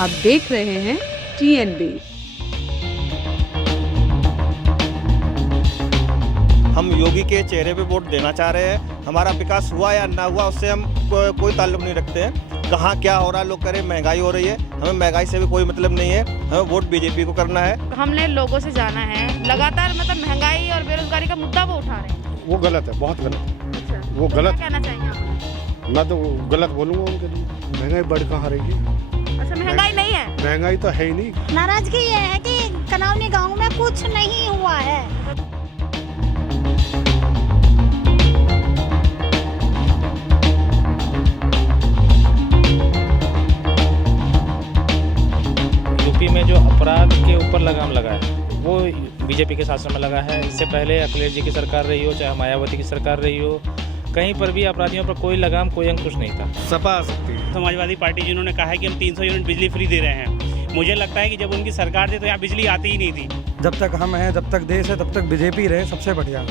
आप देख रहे हैं TNB। हम योगी के चेहरे पे वोट देना चाह रहे हैं। हमारा विकास हुआ या ना हुआ उससे हम कोई ताल्लुक नहीं रखते हैं। कहाँ क्या हो रहा है लोग करें, महंगाई हो रही है, हमें महंगाई से भी कोई मतलब नहीं है। हमें वोट बीजेपी को करना है। हमने लोगों से जाना है, लगातार मतलब महंगाई और बेरोजगारी का मुद्दा वो उठा रहे हैं। वो गलत है, बहुत गलत। अच्छा, वो गलत क्या कहना चाहेंगे आप? मैं तो गलत बोलूँगा उनके लिए। महंगाई बढ़ कहाँ रही है? अच्छा, महंगाई नहीं है? महंगाई तो है ही नहीं। नाराजगी ये है कि कनौनी गांव में कुछ नहीं हुआ है। यूपी में जो अपराध के ऊपर लगाम लगा है वो बीजेपी के शासन में लगा है। इससे पहले अखिलेश जी की सरकार रही हो, चाहे मायावती की सरकार रही हो, कहीं पर भी अपराधियों पर कोई लगाम, कोई अंकुश नहीं था। सपा आ सकती है। समाजवादी पार्टी जिन्होंने कहा है कि हम 300 यूनिट बिजली फ्री दे रहे हैं, मुझे लगता है कि जब उनकी सरकार थी तो यहाँ बिजली आती ही नहीं थी। जब तक हम हैं, जब तक देश है, तब तक बीजेपी रहे, सबसे बढ़िया।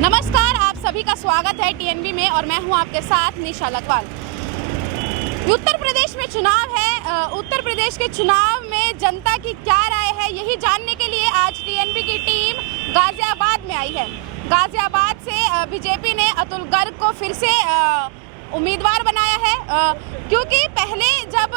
नमस्कार, आप सभी का स्वागत है TNB में और मैं हूं आपके साथ निशा लखवाल। उत्तर प्रदेश में चुनाव है। उत्तर प्रदेश के चुनाव में जनता की क्या राय है, यही जानने के लिए आज TNB की टीम गाजियाबाद में आई है। गाजियाबाद से बीजेपी ने अतुल गर्ग को फिर से उम्मीदवार बनाया है, क्योंकि पहले जब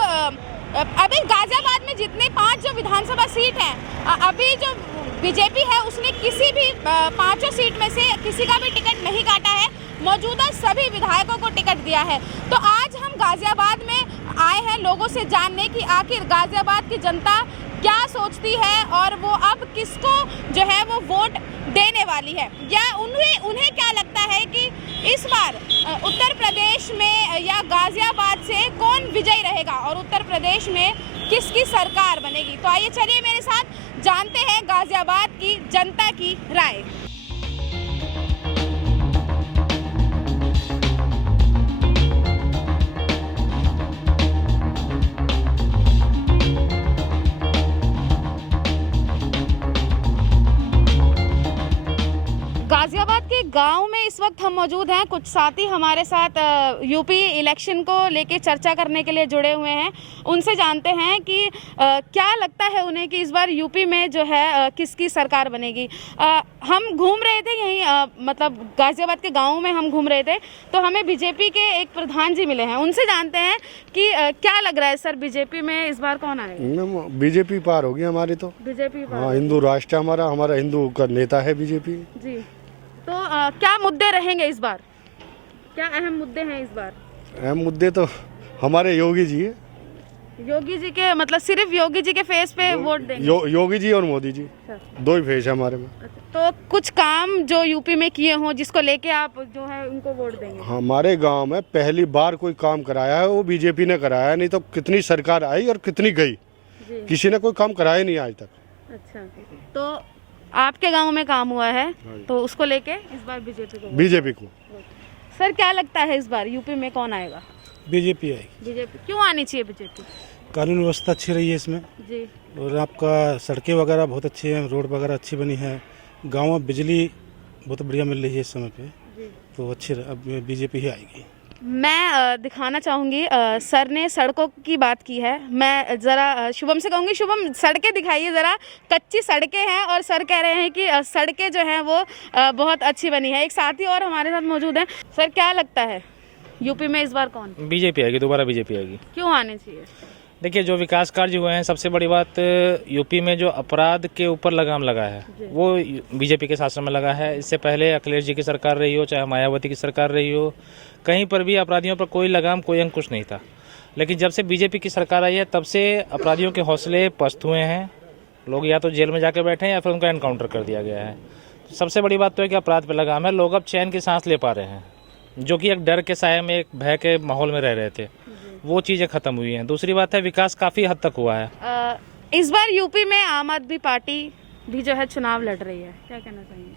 अभी गाजियाबाद में जितने 5 जो विधानसभा सीट हैं, अभी जो बीजेपी है उसने किसी भी 5 सीट में से किसी का भी टिकट नहीं काटा है। मौजूदा सभी विधायकों को टिकट दिया है। तो आज हम गाजियाबाद में आए हैं लोगों से जानने की आखिर गाजियाबाद की जनता क्या सोचती है और वो अब किसको जो है वो वोट देने वाली है, या उन्हें क्या लगता है कि इस बार उत्तर प्रदेश में या गाजियाबाद से कौन विजयी रहेगा और उत्तर प्रदेश में किसकी सरकार बनेगी। तो आइए चलिए मेरे साथ जानते हैं गाजियाबाद की जनता की राय। गाजियाबाद के गांव में इस वक्त हम मौजूद हैं। कुछ साथी हमारे साथ यूपी इलेक्शन को लेके चर्चा करने के लिए जुड़े हुए हैं। उनसे जानते हैं कि क्या लगता है उन्हें कि इस बार यूपी में जो है किसकी सरकार बनेगी। हम घूम रहे थे यहीं, मतलब गाजियाबाद के गाँव में हम घूम रहे थे, तो हमें बीजेपी के एक प्रधान जी मिले हैं। उनसे जानते हैं कि क्या लग रहा है सर, बीजेपी में इस बार कौन आएगा? बीजेपी पार होगी हमारी तो। बीजेपी? हाँ, हिंदू राष्ट्र हमारा हिंदू का नेता है बीजेपी जी। तो क्या मुद्दे रहेंगे इस बार, क्या अहम मुद्दे हैं इस बार? अहम मुद्दे तो हमारे योगी जी है। योगी जी के मतलब सिर्फ योगी जी के फेस पे वोट देंगे? योगी जी और मोदी जी, दो ही फेस है हमारे में। तो कुछ काम जो यूपी में किए हों जिसको लेके आप जो है उनको वोट देंगे? हमारे गांव में पहली बार कोई काम कराया है वो बीजेपी ने कराया है, नहीं तो कितनी सरकार आई और कितनी गई, किसी ने कोई काम कराया नहीं आज तक। अच्छा, तो आपके गांव में काम हुआ है तो उसको लेके इस बार बीजेपी को। सर क्या लगता है इस बार यूपी में कौन आएगा? बीजेपी आएगी। बीजेपी क्यों आनी चाहिए बीजेपी? कानून व्यवस्था अच्छी रही है इसमें जी, और आपका सड़कें वगैरह बहुत अच्छी हैं, रोड वगैरह अच्छी बनी है, गांव में बिजली बहुत बढ़िया मिल रही है इस समय पे, तो अच्छी अब बीजेपी ही आएगी। मैं दिखाना चाहूँगी, सर ने सड़कों की बात की है। मैं ज़रा शुभम से कहूँगी, शुभम सड़कें दिखाइए ज़रा। कच्ची सड़कें हैं और सर कह रहे हैं कि सड़कें जो हैं वो बहुत अच्छी बनी है। एक साथी और हमारे साथ मौजूद हैं। सर क्या लगता है यूपी में इस बार कौन? बीजेपी आएगी, दोबारा बीजेपी आएगी। क्यों आने चाहिए? देखिए, जो विकास कार्य हुए हैं, सबसे बड़ी बात यूपी में जो अपराध के ऊपर लगाम लगा है वो बीजेपी के शासन में लगा है। इससे पहले अखिलेश जी की सरकार रही हो, चाहे मायावती की सरकार रही हो, कहीं पर भी अपराधियों पर कोई लगाम, कोई अंकुश नहीं था। लेकिन जब से बीजेपी की सरकार आई है तब से अपराधियों के हौसले पस्त हुए हैं। लोग या तो जेल में जाके बैठे हैं या फिर उनका एनकाउंटर कर दिया गया है। सबसे बड़ी बात तो है कि अपराध पर लगाम है। लोग अब चैन की सांस ले पा रहे हैं, जो कि एक डर के साये में, एक भय के माहौल में रह रहे थे, वो चीज़ें खत्म हुई हैं। दूसरी बात है, विकास काफ़ी हद तक हुआ है। इस बार यूपी में आम आदमी पार्टी भी जो है चुनाव लड़ रही है, क्या कहना चाहिए?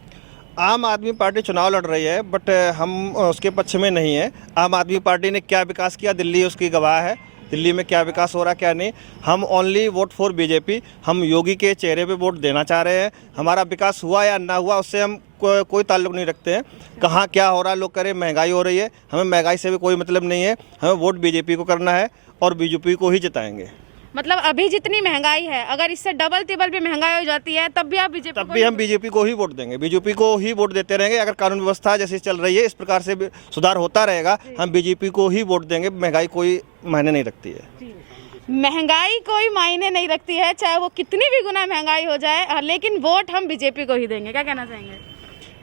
आम आदमी पार्टी चुनाव लड़ रही है, बट हम उसके पक्ष में नहीं है। आम आदमी पार्टी ने क्या विकास किया, दिल्ली उसकी गवाह है। दिल्ली में क्या विकास हो रहा क्या नहीं। हम ओनली वोट फॉर बीजेपी। हम योगी के चेहरे पे वोट देना चाह रहे हैं। हमारा विकास हुआ या ना हुआ उससे हम कोई ताल्लुक नहीं रखते हैं। कहाँ क्या हो रहा है लोग करें, महंगाई हो रही है, हमें महंगाई से भी कोई मतलब नहीं है। हमें वोट बीजेपी को करना है और बीजेपी को ही जिताएंगे। मतलब अभी जितनी महंगाई है, अगर इससे डबल टिबल भी महंगाई हो जाती है तब भी आप बीजेपी तब भी हम बीजेपी को ही वोट देंगे, बीजेपी को ही वोट देते रहेंगे। अगर कानून व्यवस्था जैसे चल रही है इस प्रकार से सुधार होता रहेगा, हम बीजेपी को ही वोट देंगे। महंगाई कोई मायने नहीं रखती है। महंगाई कोई मायने नहीं रखती है, चाहे वो कितनी भी गुना महंगाई हो जाए, लेकिन वोट हम बीजेपी को ही देंगे। क्या कहना चाहेंगे?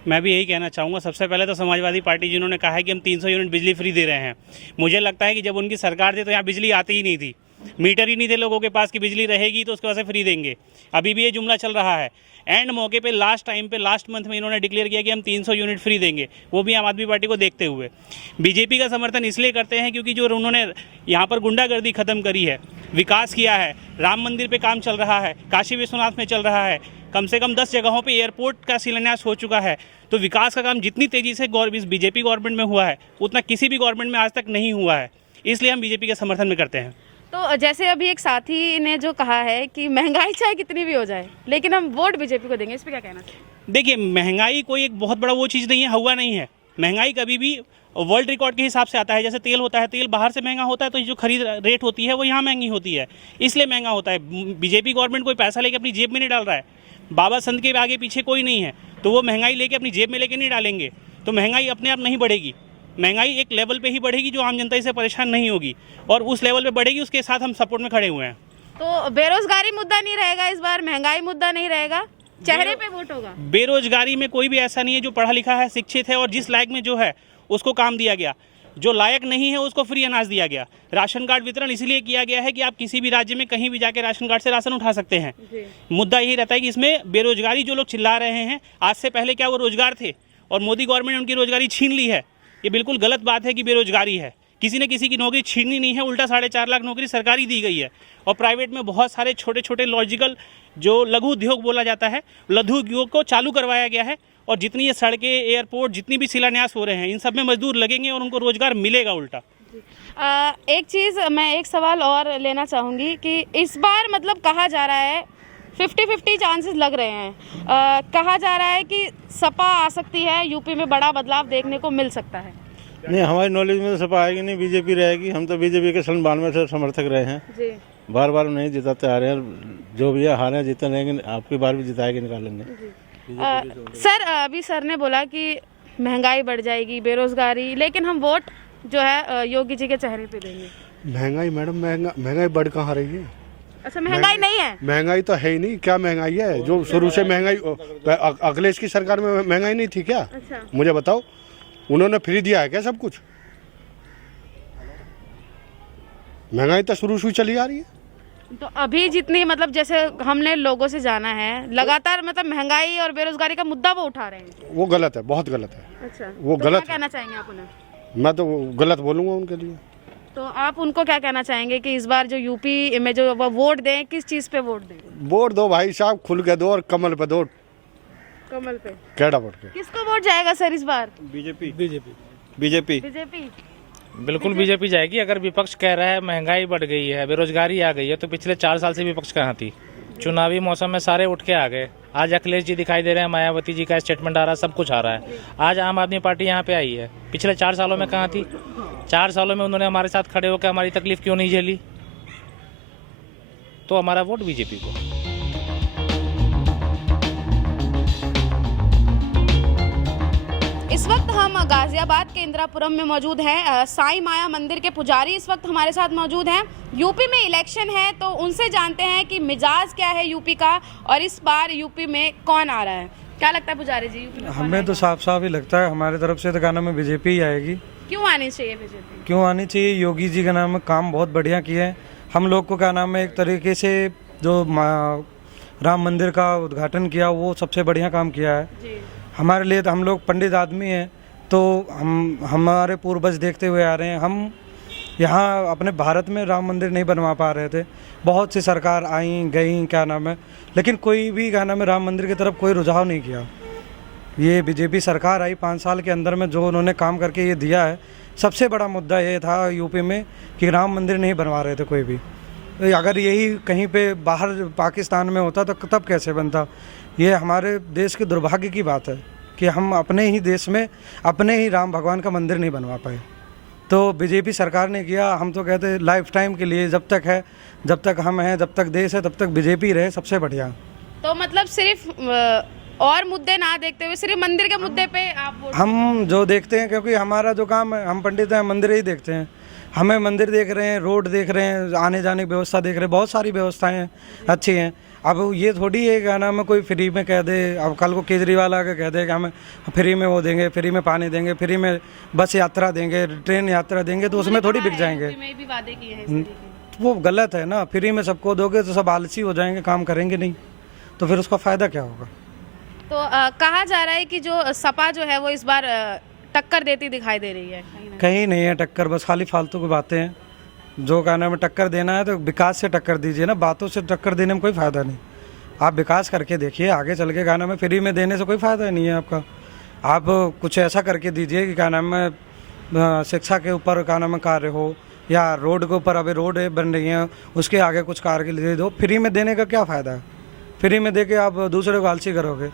मैं भी यही कहना चाहूँगा। सबसे पहले तो समाजवादी पार्टी जिन्होंने कहा है कि हम 300 यूनिट बिजली फ्री दे रहे हैं, मुझे लगता है कि जब उनकी सरकार थी तो यहाँ बिजली आती ही नहीं थी, मीटर ही नहीं थे लोगों के पास कि बिजली रहेगी तो उसके वजह से फ्री देंगे। अभी भी ये जुमला चल रहा है। एंड मौके पे लास्ट टाइम पे लास्ट मंथ में इन्होंने डिक्लेयर किया कि हम 300 यूनिट फ्री देंगे, वो भी आम आदमी पार्टी को देखते हुए। बीजेपी का समर्थन इसलिए करते हैं क्योंकि जो उन्होंने यहाँ पर गुंडागर्दी खत्म करी है, विकास किया है, राम मंदिर पे काम चल रहा है, काशी विश्वनाथ में चल रहा है, कम से कम 10 जगहों पे एयरपोर्ट का शिलान्यास हो चुका है। तो विकास का काम जितनी तेज़ी से इस बीजेपी गवर्नमेंट में हुआ है उतना किसी भी गवर्नमेंट में आज तक नहीं हुआ है, इसलिए हम बीजेपी के समर्थन में करते हैं। तो जैसे अभी एक साथी ने जो कहा है कि महंगाई चाहे कितनी भी हो जाए लेकिन हम वोट बीजेपी को देंगे, इस पर क्या कहना चाहिए? देखिए, महंगाई कोई एक बहुत बड़ा वो चीज़ नहीं है, हुआ नहीं है। महंगाई कभी भी वर्ल्ड रिकॉर्ड के हिसाब से आता है। जैसे तेल होता है, तेल बाहर से महंगा होता है तो जो खरीद रेट होती है वो यहाँ महंगी होती है, इसलिए महंगा होता है। बीजेपी गवर्नमेंट कोई पैसा लेके अपनी जेब में नहीं डाल रहा है, बाबा संत के आगे पीछे कोई नहीं है, तो वो महंगाई लेके अपनी जेब में लेके नहीं डालेंगे, तो महंगाई अपने आप नहीं बढ़ेगी। महंगाई एक लेवल पे ही बढ़ेगी जो आम जनता इससे परेशान नहीं होगी, और उस लेवल पे बढ़ेगी, उसके साथ हम सपोर्ट में खड़े हुए हैं। तो बेरोजगारी मुद्दा नहीं रहेगा इस बार, महंगाई मुद्दा नहीं रहेगा, चेहरे पे वोट होगा। बेरोजगारी में कोई भी ऐसा नहीं है, जो पढ़ा लिखा है, शिक्षित है और जिस लायक में जो है उसको काम दिया गया, जो लायक नहीं है उसको फ्री अनाज दिया गया। राशन कार्ड वितरण इसलिए किया गया है कि आप किसी भी राज्य में कहीं भी जाके राशन कार्ड से राशन उठा सकते हैं। मुद्दा यही रहता है कि इसमें बेरोजगारी जो लोग चिल्ला रहे हैं, आज से पहले क्या वो रोजगार थे और मोदी गवर्नमेंट ने उनकी रोजगारी छीन ली है, ये बिल्कुल गलत बात है कि बेरोजगारी है। किसी ने किसी की नौकरी छीननी नहीं है, उल्टा 4.5 लाख नौकरी सरकारी दी गई है, और प्राइवेट में बहुत सारे छोटे छोटे लॉजिकल जो लघु उद्योग बोला जाता है, लघु उद्योग को चालू करवाया गया है। और जितनी ये सड़कें, एयरपोर्ट, जितनी भी शिलान्यास हो रहे हैं, इन सब में मजदूर लगेंगे और उनको रोजगार मिलेगा उल्टा। एक चीज़, मैं एक सवाल और लेना चाहूँगी कि इस बार मतलब कहा जा रहा है 50-50 चांसेस लग रहे हैं, कहा जा रहा है कि सपा आ सकती है, यूपी में बड़ा बदलाव देखने को मिल सकता है। नहीं, हमारी नॉलेज में तो सपा आएगी नहीं, बीजेपी रहेगी। हम तो बीजेपी के सन 92 से समर्थक रहे हैं जी। बार बार नहीं जिताते आ रहे हैं, जो भी है हारे जीते रहेंगे, आपकी बार भी जिताएंगे, निकालेंगे। सर, अभी सर ने बोला कि महंगाई बढ़ जाएगी, बेरोजगारी, लेकिन हम वोट जो है योगी जी के चेहरे पे देंगे। महंगाई मैडम, महंगाई बढ़ कहाँ रही है? अच्छा, महंगाई नहीं है? महंगाई तो है ही नहीं। क्या महंगाई है? जो शुरू से महंगाई, अखिलेश की सरकार में महंगाई नहीं थी क्या? अच्छा। मुझे बताओ, उन्होंने फ्री दिया है क्या सब कुछ? महंगाई तो शुरू से चली आ रही है। तो अभी जितनी मतलब जैसे हमने लोगों से जाना है, लगातार मतलब महंगाई और बेरोजगारी का मुद्दा वो उठा रहे हैं। वो गलत है, बहुत गलत है। अच्छा, वो तो गलत क्या कहना चाहेंगे आप उन्हें? मैं तो गलत बोलूंगा उनके लिए। तो आप उनको क्या कहना चाहेंगे कि इस बार जो यूपी में जो वो वोट दें, किस चीज़ पे वोट दें? वोट दो भाई साहब, खुल के दो और कमल पे दो। कमल पे? कैडा वोट के? किसको वोट जाएगा सर इस बार? बीजेपी। बीजेपी। बीजेपी। बीजेपी। बिल्कुल बीजेपी जाएगी। अगर विपक्ष कह रहा है महंगाई बढ़ गई है, बेरोजगारी आ गई है, तो पिछले 4 साल से विपक्ष कहाँ थी? चुनावी मौसम में सारे उठ के आ गए। आज अखिलेश जी दिखाई दे रहे हैं, मायावती जी का स्टेटमेंट आ रहा है, सब कुछ आ रहा है। आज आम आदमी पार्टी यहाँ पे आई है, पिछले 4 सालों में कहाँ थी? 4 सालों में उन्होंने हमारे साथ खड़े होकर हमारी तकलीफ क्यों नहीं झेली? तो हमारा वोट बीजेपी को। इस वक्त हम गाजियाबाद के इंदिरापुरम में मौजूद हैं। साईं माया मंदिर के पुजारी इस वक्त हमारे साथ मौजूद हैं। यूपी में इलेक्शन है तो उनसे जानते हैं कि मिजाज क्या है यूपी का, और इस बार यूपी में कौन आ रहा है। क्या लगता है पुजारी जी, यूपी में हमें तो साफ साफ ही लगता है, हमारी तरफ से तो क्या नाम है, बीजेपी ही आएगी। क्यों आनी चाहिए बीजेपी? क्यों आनी चाहिए? योगी जी का नाम है, काम बहुत बढ़िया किए हैं। हम लोग को क्या नाम है, एक तरीके से जो राम मंदिर का उद्घाटन किया, वो सबसे बढ़िया काम किया है जी। हमारे लिए। तो हम लोग पंडित आदमी हैं, तो हमारे पूर्वज देखते हुए आ रहे हैं। हम यहाँ अपने भारत में राम मंदिर नहीं बनवा पा रहे थे, बहुत सी सरकार आई गई क्या नाम है, लेकिन कोई भी क्या नाम है राम मंदिर की तरफ कोई रुझाव नहीं किया। ये बीजेपी सरकार आई 5 साल के अंदर में, जो उन्होंने काम करके ये दिया है, सबसे बड़ा मुद्दा ये था यूपी में कि राम मंदिर नहीं बनवा रहे थे कोई भी। अगर यही कहीं पे बाहर पाकिस्तान में होता तो तब कैसे बनता। ये हमारे देश के दुर्भाग्य की बात है कि हम अपने ही देश में अपने ही राम भगवान का मंदिर नहीं बनवा पाए। तो बीजेपी सरकार ने किया, हम तो कहते हैं लाइफ टाइम के लिए, जब तक है, जब तक हम हैं, जब तक देश है, तब तक बीजेपी रहे, सबसे बढ़िया। तो मतलब सिर्फ और मुद्दे ना देखते हुए सिर्फ मंदिर के मुद्दे पे आप वोट हम जो देखते हैं, क्योंकि हमारा जो काम है, हम पंडित हैं, मंदिर ही देखते हैं। हमें मंदिर देख रहे हैं, रोड देख रहे हैं, आने जाने की व्यवस्था देख रहे हैं, बहुत सारी व्यवस्थाएं अच्छी हैं। अब ये थोड़ी है क्या नाम है कोई फ्री में कह दे, अब कल को केजरीवाल आके कह दे कि हमें फ्री में वो देंगे, फ्री में पानी देंगे, फ्री में बस यात्रा देंगे, ट्रेन यात्रा देंगे, तो उसमें थोड़ी बिक जाएंगे। में भी वादे किए हैं इस तरीके के। वो गलत है ना। फ्री में सबको दोगे तो सब आलसी हो जाएंगे, काम करेंगे नहीं, तो फिर उसका फ़ायदा क्या होगा। तो कहा जा रहा है कि जो सपा जो है वो इस बार टक्कर देती दिखाई दे रही है। कहीं नहीं है टक्कर, बस खाली फालतू की बातें हैं। जो कहना में टक्कर देना है तो विकास से टक्कर दीजिए ना, बातों से टक्कर देने में कोई फ़ायदा नहीं। आप विकास करके देखिए, आगे चल के कहना में फ्री में देने से कोई फ़ायदा नहीं है आपका। आप कुछ ऐसा करके दीजिए कि क्या नाम है शिक्षा के ऊपर क्या नाम है कार्य हो, या रोड के ऊपर अभी रोड बन रही हैं उसके आगे कुछ कार्य दे दो। फ्री में देने का क्या फ़ायदा है। फ्री में दे के आप दूसरे को आलसी करोगे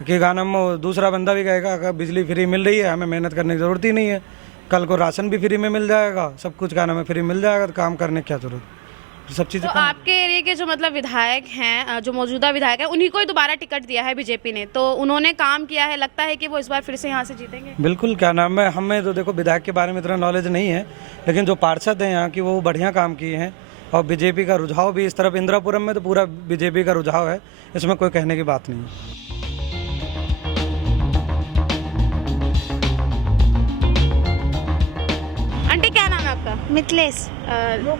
कि गाना में दूसरा बंदा भी कहेगा अगर बिजली फ्री मिल रही है, हमें मेहनत करने की ज़रूरत ही नहीं है, कल को राशन भी फ्री में मिल जाएगा, सब कुछ गाना में फ्री मिल जाएगा, तो काम करने की क्या ज़रूरत। सब चीज़ें तो आपके एरिया के जो मतलब विधायक हैं, जो मौजूदा विधायक हैं, उन्हीं को ही दोबारा टिकट दिया है बीजेपी ने, तो उन्होंने काम किया है, लगता है कि वो इस बार फिर से यहाँ से जीतेंगे। बिल्कुल, क्या नाम है, हमें तो देखो विधायक के बारे में इतना नॉलेज नहीं है, लेकिन जो पार्षद हैं यहाँ की वो बढ़िया काम किए हैं, और बीजेपी का रुझाव भी इस तरफ इंदिरापुरम में तो पूरा बीजेपी का रुझाव है, इसमें कोई कहने की बात नहीं है। आंटी क्या नाम है आपका? मिथिलेश।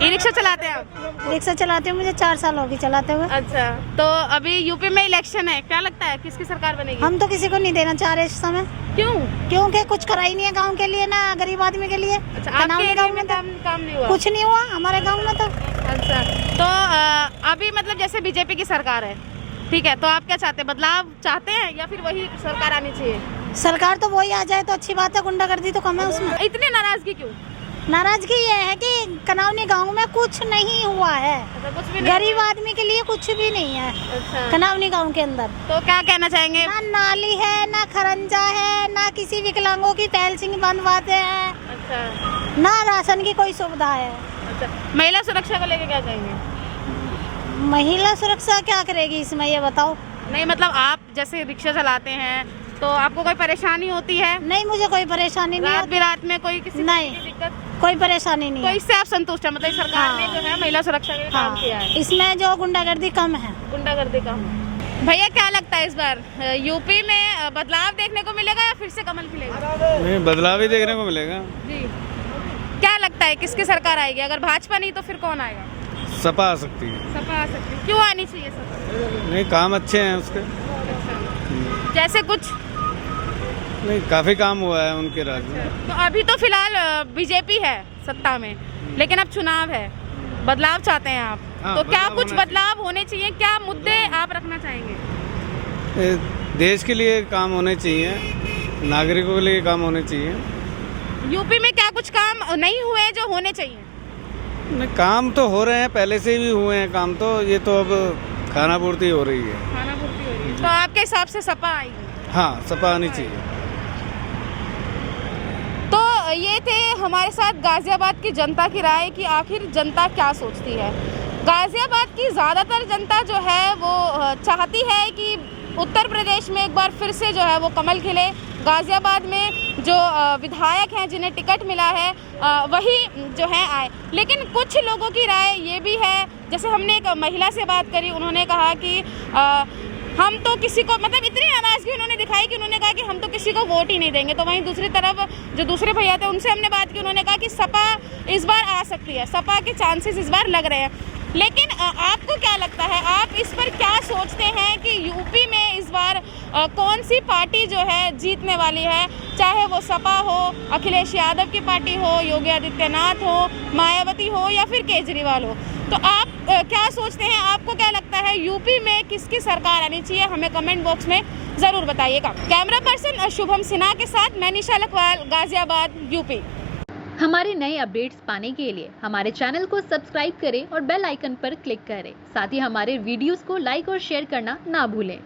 ई रिक्शा चलाते हैं आप? रिक्शा चलाते हुए मुझे 4 साल हो गए चलाते हुए। अच्छा, तो अभी यूपी में इलेक्शन है, क्या लगता है किसकी सरकार बनेगी? हम तो किसी को नहीं देना चाह रहे इस समय। क्यों? क्योंकि कुछ करा ही नहीं है गांव के लिए, ना गरीब आदमी के लिए। अच्छा, आपके एरिया में काम नहीं हुआ? कुछ नहीं हुआ हमारे गाँव में तो। अच्छा, तो अभी मतलब जैसे बीजेपी की सरकार है, ठीक है, तो आप क्या चाहते हैं, बदलाव चाहते हैं या फिर वही सरकार आनी चाहिए? सरकार तो वही आ जाए तो अच्छी बात है, गुंडागर्दी तो कम है उसमें। इतनी नाराजगी क्यों? नाराजगी ये है कि कनौनी गांव में कुछ नहीं हुआ है। अच्छा, कुछ भी नहीं? गरीब आदमी के लिए कुछ भी नहीं है अच्छा, कनौनी गांव के अंदर। तो क्या कहना चाहेंगे? ना नाली है, ना खरंजा है, ना किसी विकलांगों की पेंशन बनवाते हैं, अच्छा, ना राशन की कोई सुविधा है। अच्छा, महिला सुरक्षा को लेके क्या कहेंगे? महिला सुरक्षा क्या करेगी इसमें, ये बताओ। नहीं मतलब आप जैसे रिक्शा चलाते हैं तो आपको कोई परेशानी होती है? नहीं, मुझे कोई परेशानी नहीं रात होती। बिरात में कोई किसी नहीं। की दिक्कत? कोई परेशानी नहीं तो है। इससे आप संतुष्ट हैं, मतलब सरकार ने जो है महिला सुरक्षा के लिए काम किया है? इसमें जो गुंडागर्दी कम है। गुंडागर्दी कम। भैया क्या लगता है इस बार यूपी में बदलाव देखने को मिलेगा या फिर से कमल खिलेगा? नहीं, बदलाव ही देखने को मिलेगा। जी, क्या लगता है किसकी सरकार आएगी? अगर भाजपा नहीं तो फिर कौन आएगा? सपा आ सकती है। सपा आ सकती है। क्यों आनी चाहिए सपा? नहीं, काम अच्छे हैं उसके। जैसे कुछ नहीं, काफी काम हुआ है उनके राज्य में। तो अभी तो फिलहाल बीजेपी है सत्ता में, लेकिन अब चुनाव है, बदलाव चाहते हैं आप। हाँ, तो क्या बदलाव कुछ होना बदलाव होने चाहिए? क्या मुद्दे आप रखना चाहेंगे? देश के लिए काम होने चाहिए, नागरिकों के लिए काम होने चाहिए। यूपी में क्या कुछ काम नहीं हुए जो होने चाहिए? नहीं, काम तो हो रहे हैं, पहले से भी हुए हैं काम, तो ये तो अब खाना पूर्ति हो रही है। खाना पूर्ति हो रही है। तो आपके हिसाब से सपा आएगी? हाँ, सपा आनी चाहिए। तो ये थे हमारे साथ गाजियाबाद की जनता की राय कि आखिर जनता क्या सोचती है। गाजियाबाद की ज़्यादातर जनता जो है वो चाहती है कि उत्तर प्रदेश में एक बार फिर से जो है वो कमल खिले। गाजियाबाद में जो विधायक हैं जिन्हें टिकट मिला है वही जो है आए। लेकिन कुछ लोगों की राय ये भी है, जैसे हमने एक महिला से बात करी, उन्होंने कहा कि हम तो किसी को, मतलब इतनी नाराजगी उन्होंने दिखाई कि उन्होंने कहा कि हम तो किसी को वोट ही नहीं देंगे। तो वहीं दूसरी तरफ जो दूसरे भैया थे उनसे हमने बात की, उन्होंने कहा कि सपा इस बार आ सकती है, सपा के चांसेस इस बार लग रहे हैं। लेकिन आपको क्या लगता है, आप इस पर क्या सोचते हैं कि यूपी में इस बार कौन सी पार्टी जो है जीतने वाली है? चाहे वो सपा हो, अखिलेश यादव की पार्टी हो, योगी आदित्यनाथ हो, मायावती हो या फिर केजरीवाल हो। तो आप क्या सोचते हैं, आपको क्या लगता है यूपी में किसकी सरकार आनी चाहिए? हमें कमेंट बॉक्स में ज़रूर बताइएगा। कैमरा पर्सन शुभम सिन्हा के साथ मैं निशा लखवाल, गाजियाबाद, यूपी। हमारे नए अपडेट्स पाने के लिए हमारे चैनल को सब्सक्राइब करें और बेल आइकन पर क्लिक करें। साथ ही हमारे वीडियोस को लाइक और शेयर करना ना भूलें।